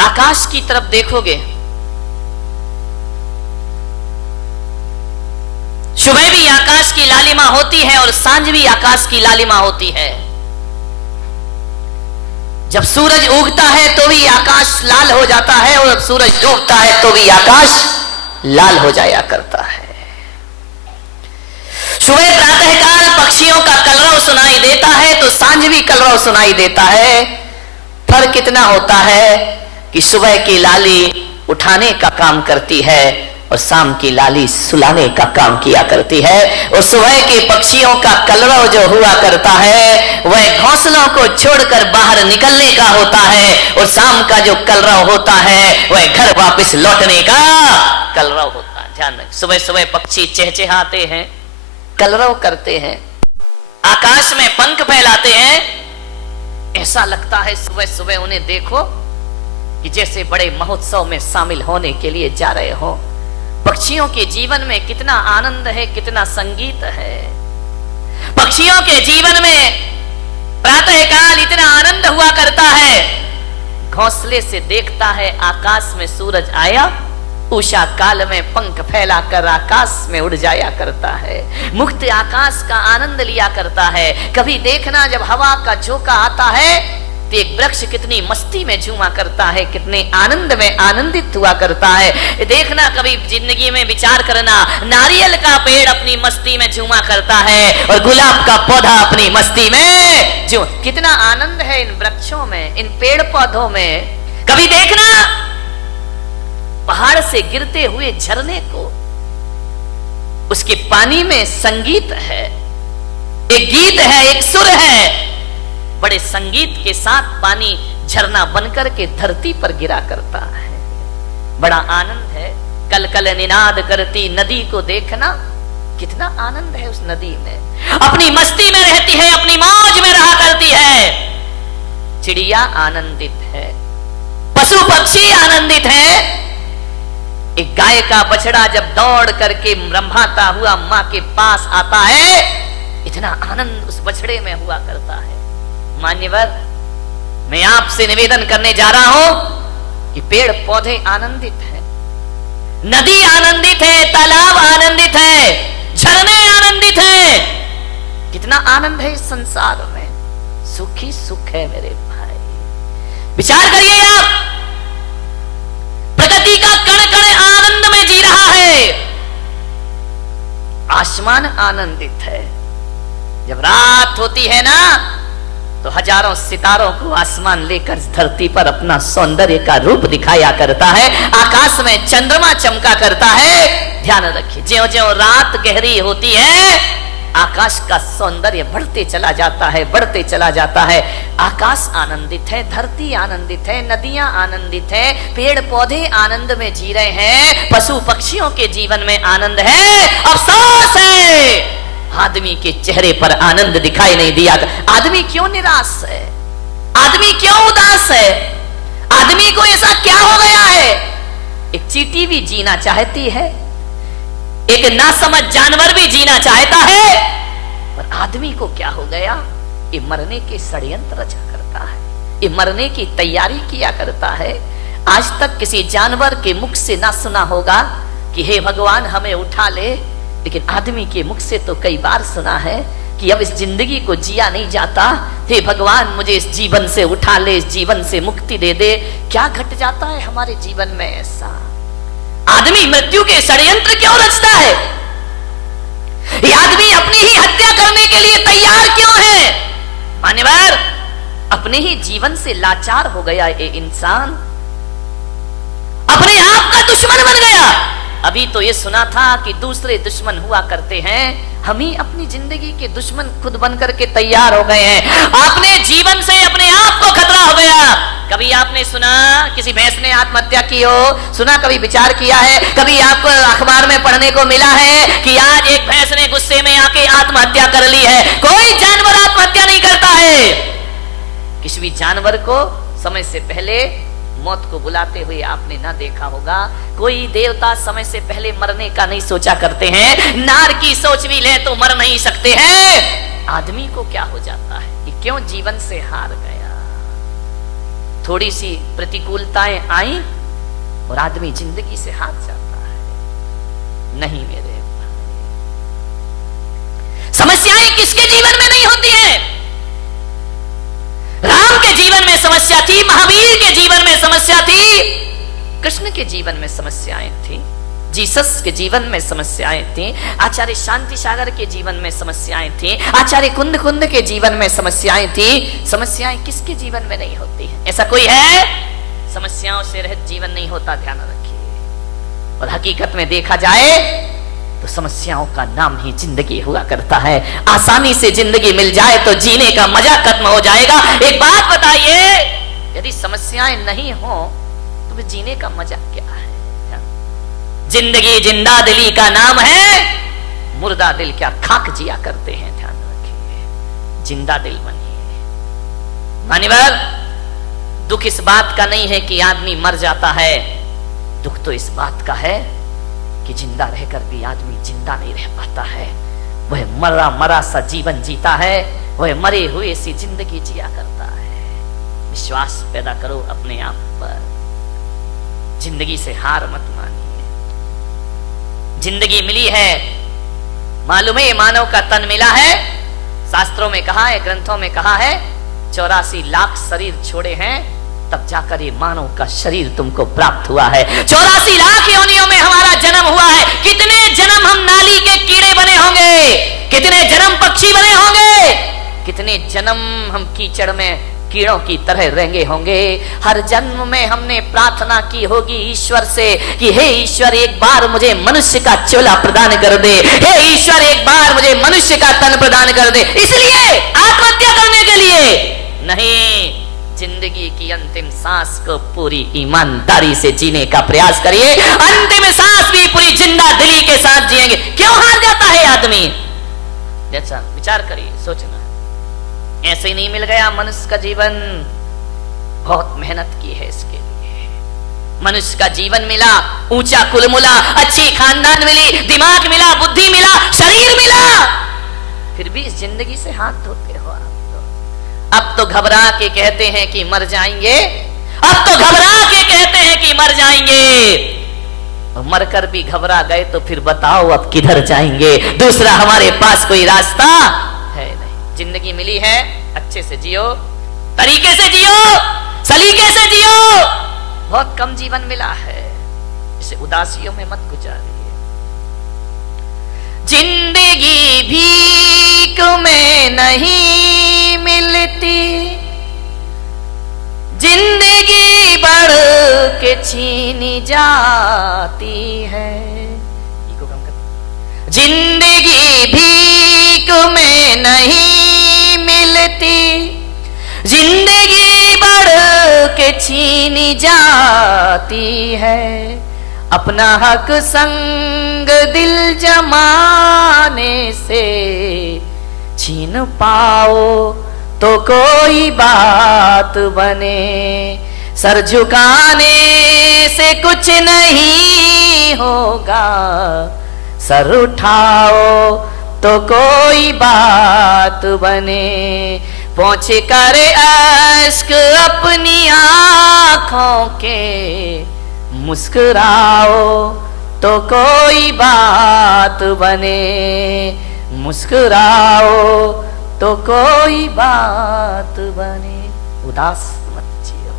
आकाश की तरफ देखोगे, सुबह भी आकाश की लालिमा होती है और सांझ भी आकाश की लालिमा होती है। जब सूरज उगता है तो भी आकाश लाल हो जाता है और जब सूरज डूबता है तो भी आकाश लाल हो जाया करता है। सुबह प्रातःकाल पक्षियों का कलरव सुनाई देता है तो सांझ भी कलरव सुनाई देता है। फर्क कितना होता है कि सुबह की लाली उठाने का काम करती है और शाम की लाली सुलाने का काम किया करती है। और सुबह के पक्षियों का कलरव जो हुआ करता है वह घोंसलों को छोड़कर बाहर निकलने का होता है और शाम का जो कलरव होता है वह घर वापस लौटने का कलरव होता है। ध्यान रखें, सुबह सुबह पक्षी चहचहाते हैं, कलरव करते हैं, आकाश में पंख फैलाते हैं। ऐसा लगता है सुबह सुबह उन्हें देखो कि जैसे बड़े महोत्सव में शामिल होने के लिए जा रहे हो। पक्षियों के जीवन में कितना आनंद है, कितना संगीत है। पक्षियों के जीवन में प्रातःकाल इतना आनंद हुआ करता है। घोंसले से देखता है आकाश में सूरज आया, उषा काल में पंख फैलाकर आकाश में उड़ जाया करता है, मुक्त आकाश का आनंद लिया करता है। कभी देखना जब हवा का झोंका आता है तो एक वृक्ष कितनी मस्ती में झूमा करता है, कितने आनंद में आनंदित हुआ करता है। देखना कभी जिंदगी में विचार करना, नारियल का पेड़ अपनी मस्ती में झूमा करता है और गुलाब का पौधा अपनी मस्ती में जो कितना आनंद है इन वृक्षों में, इन पेड़ पौधों में। कभी देखना पहाड़ से गिरते हुए झरने को, उसके पानी में संगीत है, एक गीत है, एक सुर है। बड़े संगीत के साथ पानी झरना बनकर के धरती पर गिरा करता है, बड़ा आनंद है। कल कल निनाद करती नदी को देखना, कितना आनंद है उस नदी में। अपनी मस्ती में रहती है, अपनी मौज में रहा करती है। चिड़िया आनंदित है, पशु पक्षी आनंदित है। एक गाय का बछड़ा जब दौड़ करके रंभाता हुआ मां के पास आता है, इतना आनंद उस बछड़े में हुआ करता है। मान्यवर, मैं आपसे निवेदन करने जा रहा हूं कि पेड़ पौधे आनंदित हैं, नदी आनंदित है, तालाब आनंदित है, झरने आनंदित हैं। कितना आनंद है इस संसार में, सुख ही सुख है मेरे भाई। विचार करिए आप, प्रकृति का कण कण आनंद में जी रहा है। आसमान आनंदित है। जब रात होती है ना तो हजारों सितारों को आसमान लेकर धरती पर अपना सौंदर्य का रूप दिखाया करता है। आकाश में चंद्रमा चमका करता है। ध्यान रखिए, ज्यों ज्यों रात गहरी होती है आकाश का सौंदर्य बढ़ते चला जाता है, बढ़ते चला जाता है। आकाश आनंदित है, धरती आनंदित है, नदियां आनंदित है, पेड़ पौधे आनंद में जी रहे हैं, पशु पक्षियों के जीवन में आनंद है। अफसोस है आदमी के चेहरे पर आनंद दिखाई नहीं दिया। आदमी क्यों निराश है, आदमी क्यों उदास है, आदमी को ऐसा क्या हो गया है। एक चींटी भी जीना चाहती है, एक नासमझ जानवर भी जीना चाहता है, पर आदमी को क्या हो गया, ये मरने के षड्यंत्र रचा करता है, ये मरने की तैयारी किया करता है। आज तक किसी जानवर के मुख से ना सुना होगा कि हे भगवान हमें उठा ले, लेकिन आदमी के मुख से तो कई बार सुना है कि अब इस जिंदगी को जिया नहीं जाता, हे भगवान मुझे इस जीवन से उठा ले, इस जीवन से मुक्ति दे दे। क्या घट जाता है हमारे जीवन में ऐसा? आदमी मृत्यु के षड्यंत्र क्यों रचता है? ये आदमी अपनी ही हत्या करने के लिए तैयार क्यों है? मान्यवर, अपने ही जीवन से लाचार हो गया ये इंसान, अपने आप का दुश्मन बन गया। अभी तो ये सुना था कि दूसरे दुश्मन हुआ करते हैं, हम ही अपनी जिंदगी के दुश्मन खुद बनकर के तैयार हो गए हैं। अपने जीवन से अपने आप को खतरा हो गया। कभी आपने सुना किसी भैंस ने आत्महत्या की हो? सुना? कभी विचार किया है? कभी आपको अखबार में पढ़ने को मिला है कि आज एक भैंस ने गुस्से में आके आत्महत्या कर ली है? कोई जानवर आत्महत्या नहीं करता है। किसी भी जानवर को समय से पहले मौत को बुलाते हुए आपने ना देखा होगा। कोई देवता समय से पहले मरने का नहीं सोचा करते हैं। नार की सोच भी ले तो मर नहीं सकते हैं। आदमी को क्या हो जाता है कि क्यों जीवन से हार गया। थोड़ी सी प्रतिकूलताएं आई और आदमी जिंदगी से हाथ जाता है। नहीं मेरे समस्याएं किसके जीवन में नहीं होती हैं? राम के जीवन में समस्या थी, महावीर के जीवन में समस्या थी, कृष्ण के जीवन में समस्याएं थी, जीसस के जीवन में समस्याएं थी, आचार्य शांति सागर के जीवन में समस्याएं थी, आचार्य कुंद कुंद के जीवन में समस्याएं थी। समस्याएं किसके जीवन में नहीं होती है? ऐसा कोई है? समस्याओं से रहित जीवन नहीं होता, ध्यान रखिए। और हकीकत में देखा जाए तो समस्याओं का नाम ही जिंदगी हुआ करता है। आसानी से जिंदगी मिल जाए तो जीने का मजा खत्म हो जाएगा। एक बात बताइए, यदि समस्याएं नहीं हो तो फिर जीने का मजा क्या है? जिंदगी जिंदा दिली का नाम है, मुर्दा दिल क्या खाक जिया करते हैं। ध्यान रखिए, जिंदा दिल बनिए। मान्यवर, दुख इस बात का नहीं है कि आदमी मर जाता है, दुख तो इस बात का है कि जिंदा रहकर भी आदमी जिंदा नहीं रह पाता है। वह मरा मरा सा जीवन जीता है, वह मरे हुए सी जिंदगी जिया करता है। विश्वास पैदा करो अपने आप पर, जिंदगी से हार मत मानिए। जिंदगी मिली है, मालूम है मानव का तन मिला है, शास्त्रों में कहा है, ग्रंथों में कहा है 84 लाख शरीर छोड़े हैं तब जाकर ये मानव का शरीर तुमको प्राप्त हुआ है। 84 लाख योनियों में हमारा जन्म हुआ है। कितने जन्म हम नाली के कीड़े बने होंगे, कितने जन्म पक्षी बने होंगे, कितने जन्म हम कीचड़ में कीड़ों की तरह रहेंगे होंगे। हर जन्म में हमने प्रार्थना की होगी ईश्वर से कि हे ईश्वर एक बार मुझे मनुष्य का चोला प्रदान कर दे, हे ईश्वर एक बार मुझे मनुष्य का तन प्रदान कर दे। इसलिए आत्महत्या करने के लिए नहीं, जिंदगी की अंतिम सांस को पूरी ईमानदारी से जीने का प्रयास करिए। अंतिम सांस भी पूरी जिंदा दिली के साथ जिएंगे। क्यों हार जाता है आदमी? जैसा विचार करिए, सोचना। ऐसे ही नहीं मिल गया मनुष्य का जीवन, बहुत मेहनत की है इसके लिए। मनुष्य का जीवन मिला, ऊंचा कुल मिला, अच्छी खानदान मिली, दिमाग मिला, बुद्धि मिला, शरीर मिला, फिर भी इस जिंदगी से हाथ धोते हो आप। अब तो घबरा के कहते हैं कि मर जाएंगे, अब तो घबरा के कहते हैं कि मर जाएंगे। और मरकर भी घबरा गए तो फिर बताओ अब किधर जाएंगे? दूसरा हमारे पास कोई रास्ता है नहीं। जिंदगी मिली है, अच्छे से जियो, तरीके से जियो, सलीके से जियो। बहुत कम जीवन मिला है, इसे उदासियों में मत गुजारिए। जिंदगी भीख में नहीं मिलती, जिंदगी बढ़ के छीनी जाती है। जिंदगी भीख में नहीं मिलती, जिंदगी बढ़ के छीनी जाती है। अपना हक संग दिल जमाने से छीन पाओ तो कोई बात बने। सर झुकाने से कुछ नहीं होगा, सर उठाओ तो कोई बात बने। पोंछ कर अश्क अपनी आंखों के मुस्कुराओ तो कोई बात बने। मुस्कुराओ तो कोई बात बने। उदास मत जियो,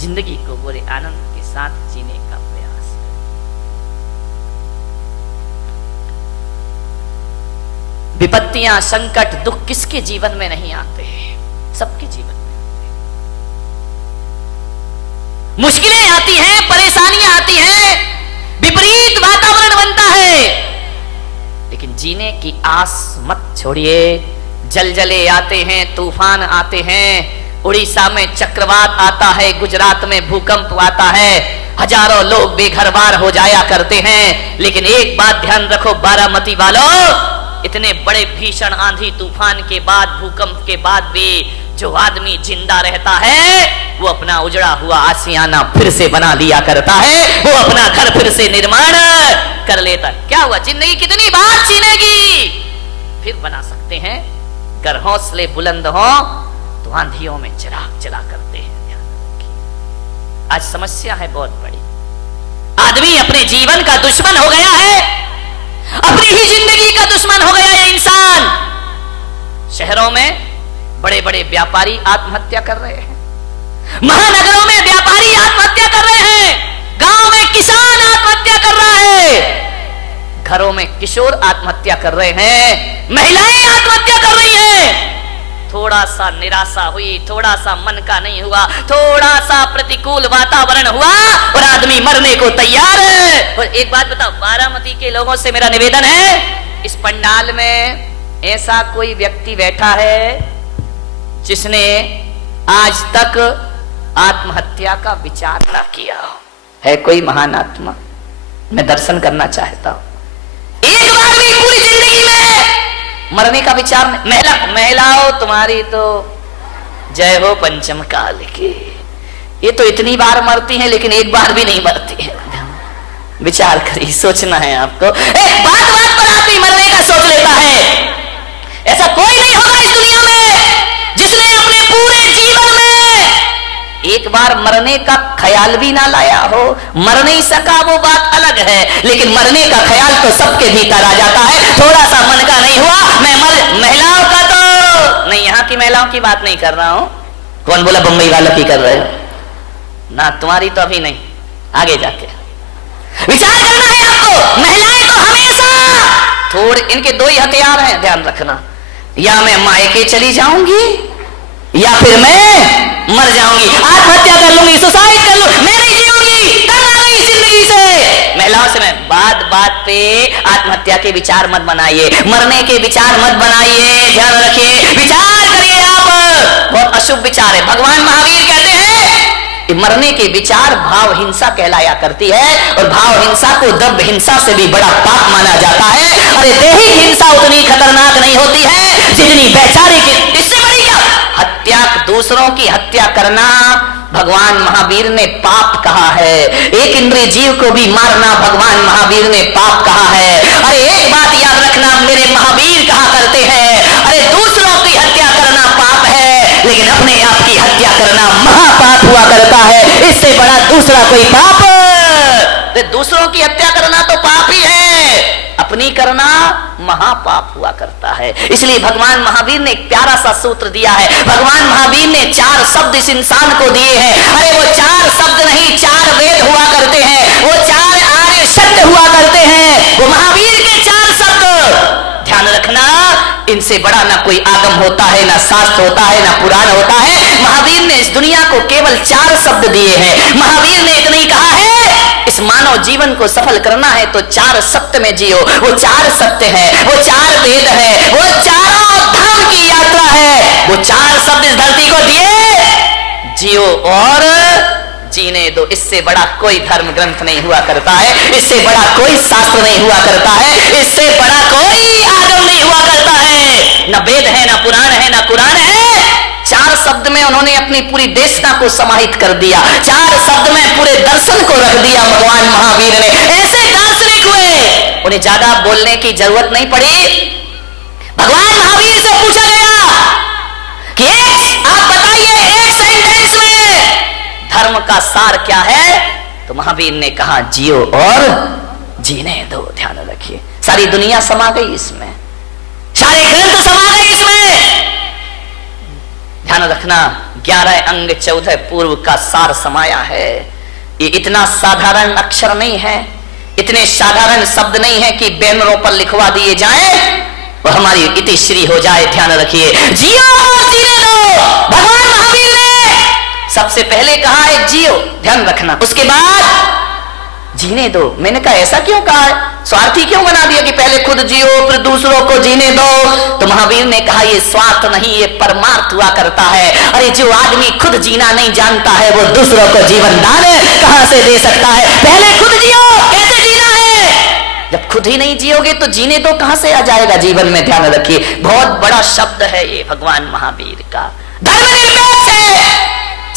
जिंदगी को पूरे आनंद के साथ जीने का प्रयास करो। विपत्तियां, संकट, दुख किसके जीवन में नहीं आते? सबके जीवन में आते हैं। मुश्किलें आती हैं, परेशानियां आती हैं, विपरीत वातावरण बनता है, लेकिन जीने की आस मत छोड़िए। जलजले आते हैं, तूफान आते हैं, उड़ीसा में चक्रवात आता है, गुजरात में भूकंप आता है, हजारों लोग बेघर बार हो जाया करते हैं। लेकिन एक बात ध्यान रखो बारामती वालों, इतने बड़े भीषण आंधी तूफान के बाद, भूकंप के बाद भी जो आदमी जिंदा रहता है वो अपना उजड़ा हुआ आशियाना फिर से बना लिया करता है, वो अपना घर फिर से निर्माण कर लेता। क्या हुआ? जिंदगी कितनी बार छीनेगी, फिर बना सकते हैं। अगर हौसले बुलंद हो तो आंधियों में चिराग जला करते हैं। आज समस्या है बहुत बड़ी। आदमी अपने जीवन का दुश्मन हो गया है, अपनी ही जिंदगी का दुश्मन हो गया है इंसान। शहरों में बड़े बड़े व्यापारी आत्महत्या कर रहे हैं, महानगरों में व्यापारी आत्महत्या कर रहे हैं, गांव में किसान आत्महत्या कर रहा है, घरों में किशोर आत्महत्या कर रहे हैं, महिलाएं आत्महत्या कर रही हैं। थोड़ा सा निराशा हुई, थोड़ा सा मन का नहीं हुआ, थोड़ा सा प्रतिकूल वातावरण हुआ और आदमी मरने को तैयार है। और एक बात बताओ, बारामती के लोगों से मेरा निवेदन है, इस पंडाल में ऐसा कोई व्यक्ति बैठा है जिसने आज तक आत्महत्या का विचार ना किया हो? है कोई महान आत्मा? मैं दर्शन करना चाहता हूं। एक बार भी पूरी जिंदगी में मरने का विचार नहीं। महिलाओं तुम्हारी तो जय हो पंचम काल की, ये तो इतनी बार मरती हैं लेकिन एक बार भी नहीं मरती है। विचार करिए, सोचना है आपको। बात बात पर आदमी मरने का सोच लेता है। ऐसा कोई नहीं होगा इस दुनिया में जिसने अपने पूरे जीवन में एक बार मरने का ख्याल भी ना लाया हो। मर नहीं सका वो बात अलग है, लेकिन मरने का ख्याल तो सबके भीतर आ जाता है। थोड़ा सा मन का नहीं हुआ, मैं महिलाओं का तो नहीं, यहाँ की महिलाओं की बात नहीं कर रहा हूं। कौन बोला बंबई वालों की कर रहे हो? ना, तुम्हारी तो अभी नहीं, आगे जाके विचार करना है आपको। महिलाएं तो हमेशा थोड़े, इनके दो ही हथियार हैं, ध्यान रखना। या मैं मायके चली जाऊंगी या फिर मैं मर जाऊंगी, आत्महत्या कर लूंगी, सुसाइड कर लूंगी, मैं नहीं जीऊंगी, तंग आ गई जिंदगी से। महिलाओं से मैं बात बात पे आत्महत्या के विचार मत बनाइए, मरने के विचार मत बनाइए, ध्यान रखिए, विचार करिए आप। बहुत अशुभ विचार है। भगवान महावीर कहते हैं मरने के विचार भाव हिंसा कहलाया करती है, और भाव हिंसा को द्रव्य हिंसा से भी बड़ा पाप माना जाता है। अरे देही हिंसा उतनी खतरनाक नहीं होती है जितनी वैचारिक, इससे बड़ी क्या हत्या, दूसरों की हत्या करना भगवान महावीर ने पाप कहा है। एक इंद्रिय जीव को भी मारना भगवान महावीर ने पाप कहा है। अरे एक बात याद रखना, मेरे महावीर कहा करते हैं, अरे दूसरों की हत्या करना पाप है, लेकिन अपने आप की हत्या करना महापाप हुआ करता है। इससे बड़ा दूसरा कोई पाप, दूसरों की हत्या करना तो पाप ही है, अपनी करना महापाप हुआ करता है। इसलिए भगवान महावीर ने एक प्यारा सा सूत्र दिया है। भगवान महावीर ने 4 शब्द इस इंसान को दिए हैं। अरे वो 4 शब्द नहीं, 4 वेद हुआ करते हैं, वो 4 आर्य शब्द हुआ करते हैं, वो महावीर के 4 शब्द। ध्यान रखना, इनसे बड़ा ना कोई आगम होता है, ना शास्त्र होता है, ना पुराण होता है। महावीर ने इस दुनिया को केवल 4 शब्द दिए हैं। महावीर ने इतना ही कहा है, इस मानव जीवन को सफल करना है तो 4 सत्य में जियो। वो 4 सत्य है, वो 4 वेद है, वो चारों धाम की यात्रा है। वो 4 शब्द इस धरती को दिए, जियो और जीने दो। इससे बड़ा कोई धर्म ग्रंथ नहीं हुआ करता है, इससे बड़ा कोई शास्त्र नहीं हुआ करता है, इससे बड़ा कोई आगम नहीं हुआ करता है। न वेद है, न पुराण है, न कुरान है। 4 शब्द में उन्होंने अपनी पूरी देशना को समाहित कर दिया। 4 शब्द में पूरे दर्शन को रख दिया भगवान महावीर ने। ऐसे दार्शनिक हुए, उन्हें ज्यादा बोलने की जरूरत नहीं पड़ी। भगवान महावीर से पूछा गया कि आप बताइए एक सेंटेंस में धर्म का सार क्या है, तो महावीर ने कहा जियो और जीने दो। ध्यान रखिए, सारी दुनिया समा गई इसमें, सारे ग्रंथ समा गए इसमें। ध्यान रखना, 11 अंग 14 पूर्व का सार समाया है। ये इतना साधारण अक्षर नहीं है, इतने साधारण शब्द नहीं है कि बैनरों पर लिखवा दिए जाए और हमारी इतिश्री हो जाए। ध्यान रखिए, जियो और जीने दो। भगवान महावीर ने सबसे पहले कहा है जियो, ध्यान रखना, उसके बाद जीने दो। मैंने कहा ऐसा क्यों कहा है, स्वार्थी क्यों बना दिया कि पहले खुद जियो फिर दूसरों को जीने दो? तो महावीर ने कहा ये स्वार्थ नहीं, ये परमार्थ हुआ करता है। अरे जो आदमी खुद जीना नहीं जानता है वो दूसरों को जीवन दान कहां से दे सकता है? पहले खुद जियो, कैसे जीना है? जब खुद ही नहीं जियोगे तो जीने दो कहां से आ जाएगा जीवन में? ध्यान रखिए, बहुत बड़ा शब्द है ये भगवान महावीर का। धर्मनिरपेक्ष है,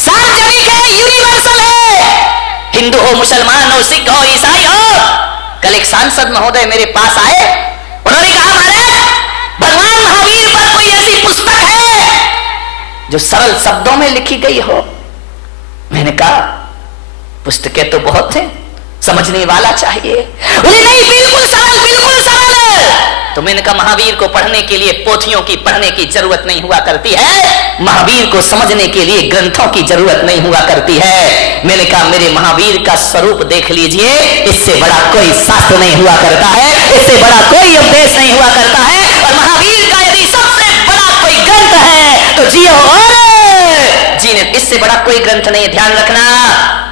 सार्वजनिक है, यूनिवर्सल है। हिंदू हो, मुसलमान हो, सिख हो, ईसाई हो। कल एक सांसद महोदय मेरे पास आए, उन्होंने कहा महाराज भगवान महावीर पर कोई ऐसी पुस्तक है जो सरल शब्दों में लिखी गई हो? मैंने कहा पुस्तकें तो बहुत हैं, समझने वाला चाहिए। बोले नहीं, बिल्कुल सरल, बिल्कुल सरल। तो मैंने कहा महावीर को पढ़ने के लिए पोथियों की पढ़ने की जरूरत नहीं हुआ करती है, महावीर को समझने के लिए ग्रंथों की जरूरत नहीं हुआ करती है। मैंने कहा मेरे महावीर का स्वरूप देख लीजिए, इससे बड़ा कोई शास्त्र नहीं हुआ करता है, इससे बड़ा कोई उपदेश नहीं हुआ करता है। और महावीर का यदि सबसे बड़ा कोई ग्रंथ है तो जियो, जीने, इससे बड़ा कोई ग्रंथ नहीं, ध्यान रखना।